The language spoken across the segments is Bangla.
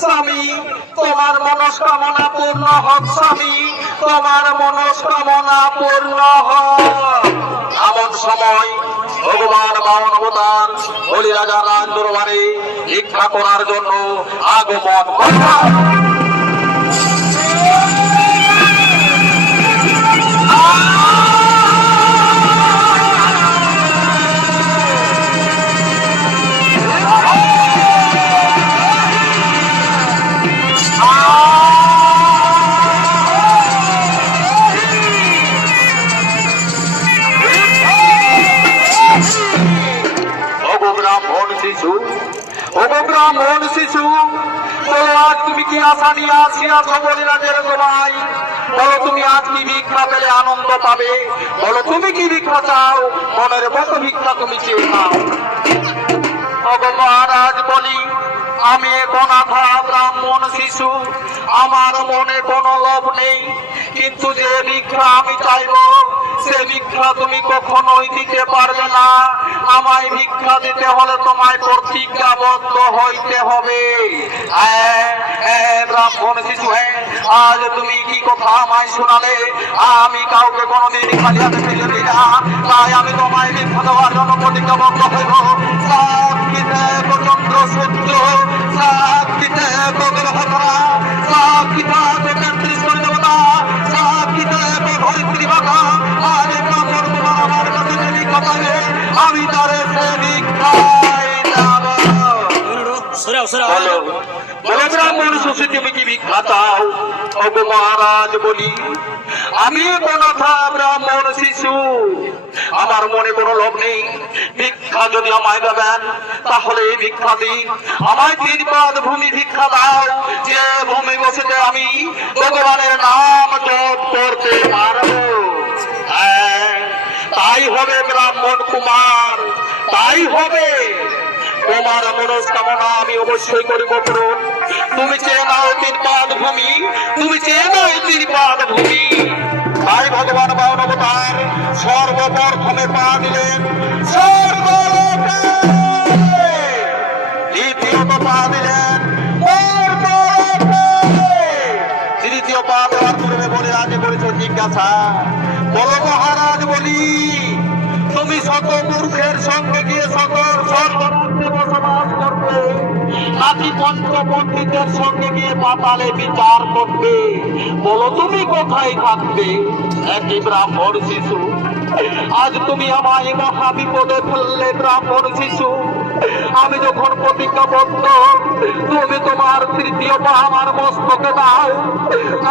স্বামী তোমার মনস্কামনা পূর্ণ হোক, স্বামী তোমার মনস্কামনা পূর্ণ হোক। এমন সময় ভগবান বামন অবতার বলি রাজা রাজ দরবারে ভিক্ষা করার জন্য আগমন করলেন। ব্রাহ্মণ শিশু বলো, আজ তুমি কি আশা নিয়ে আসিয়াছ বলিরাজের গোলায়? বলো তুমি আজ কি ভিক্ষা পেলে আনন্দ পাবে? বলো তুমি কি ভিক্ষা চাও? মনের মতো ভিক্ষা তুমি চেয়ে নাও। মহারাজ বলি, আমি এখন আধা ব্রাহ্মণ শিশু, আমার মনে কোনো লোভ নেই, কিন্তু যে ভিক্ষা আমি চাইব সে ভিক্ষা তুমি কখনোই দিতে পারবে না। আমায় ভিক্ষা দিতে হলে তোমায় প্রতিজ্ঞাবদ্ধ হইতে হবে। ব্রাহ্মণ শিশু, আজ তুমি কি কথা আমায় শোনালে? আমি কাউকে কোনোদিন খালি হাতে ফিরে দিই না, তাই আমি তোমায় ভিক্ষা দেওয়ার জন্য প্রতিজ্ঞাবদ্ধ হইব। সাক্ষীতে চন্দ্র সূর্য, সাক্ষীতে গ্রহরা, সাক্ষীতে 33 কোটি দেবতা, সাক্ষীতে ধরিত্রী বাধা, আর আমার কাছে যে ভিক্ষা পাবে আমি তারে সে ভিক্ষায় দেব। বলো বলে ব্রাহ্মণ শশী তুমি কি ভিক্ষা চাও? ওগো মহারাজ বলি আমি অনাথা ব্রাহ্মণ শিশু, আমার মনে কোনো লোভ নেই। ভিক্ষা যদি আমায় দেবেন তাহলে এই ভিক্ষা দিন, আমায় 3 পাদ ভূমি ভিক্ষা দাও, যে ভূমি বসেতে আমি ভগবানের নাম জপ করতে পারবো। হ্যাঁ, তাই হবে ব্রাহ্মণ কুমার, তাই হবে। তোমার মনস্কামনা আমি অবশ্যই করিব পূরণ। তুমি চেয়ে নাও 3 পাদ ভূমি, তুমি চেয়ে নাও 3 পাদ ভূমি। তাই ভগবান বামন অবতার সর্বপ্রথমে পা দিলেন স্বর্গলোকে, দ্বিতীয়ত পা দিলেন মর্ত্যলোকে। তৃতীয় পা দেওয়ার পূর্বে বলে আগে করেছে জিজ্ঞাসা, বলো মহারাজ বলি তুমি শত মূর্খের সঙ্গে গিয়ে সকল স্বর্গরাজ্যে বসবাস করবে, নাকি পঞ্চপণ্ডিতের সঙ্গে গিয়ে পাতালে বিচার করবে? বলো তুমি কোথায় থাকবে? একই ব্রাহ্মণ শিশু, আজ তুমি আমায় মহা বিপদে ফেললে ব্রাহ্মণ শিশু। আমি যখন প্রতিজ্ঞাবদ্ধ তুমি তোমার তৃতীয় পা আমার মস্তকে দাও,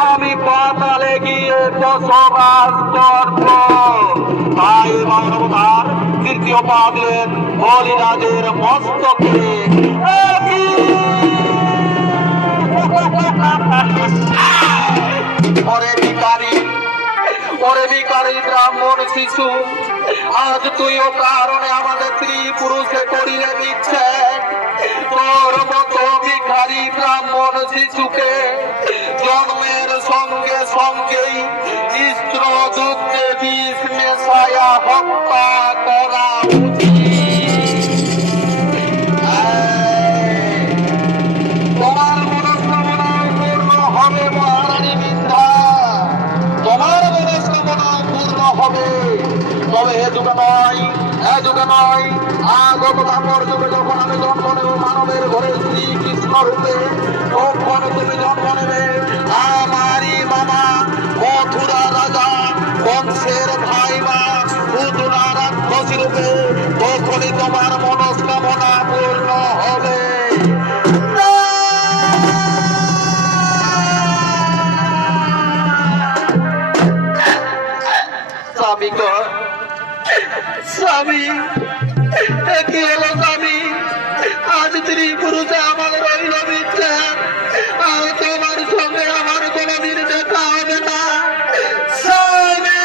আমি পাতালে গিয়ে বসবাস করব। তাই মানবতার তৃতীয় পা দিলেন বলিরাজের মস্তকে। ব্রাহ্মণ শিশু, আজ তুইও কারণে আমাদের স্ত্রী পুরুষে করিয়ে দিচ্ছে। তোর মতো ভিখারি ব্রাহ্মণ শিশুকে জন্মের সঙ্গে সঙ্গেই ইষ্ট্র যুদ্ধে বিষ মেশায়া হত্যা করা উচিত। তোমার মনস্কামনা পূর্ণ হবে মহারানী বিন্ধ্যা, তোমার মনস্কামনা পূর্ণ হবে। তবে এ যুগে নয় আগত কাপড় যুগে যখন আমি জন্ম নেব মানবের ঘরে শ্রীকৃষ্ণ রূপে, তখন তুমি জন্ম নেবে আমারই মামা মথুরা রাজা বংশের ভাইমা পুতুলা রাক্ষসী রূপে, তখনই তোমার মনস্কামনা পূর্ণ হবে। স্বামী কি হলো স্বামী? আজ স্ত্রী পুরুষে আমার রইল বিচ্ছেদ, আর তোমার সঙ্গে আমার কোনোদিন দেখা হবে না। স্বামী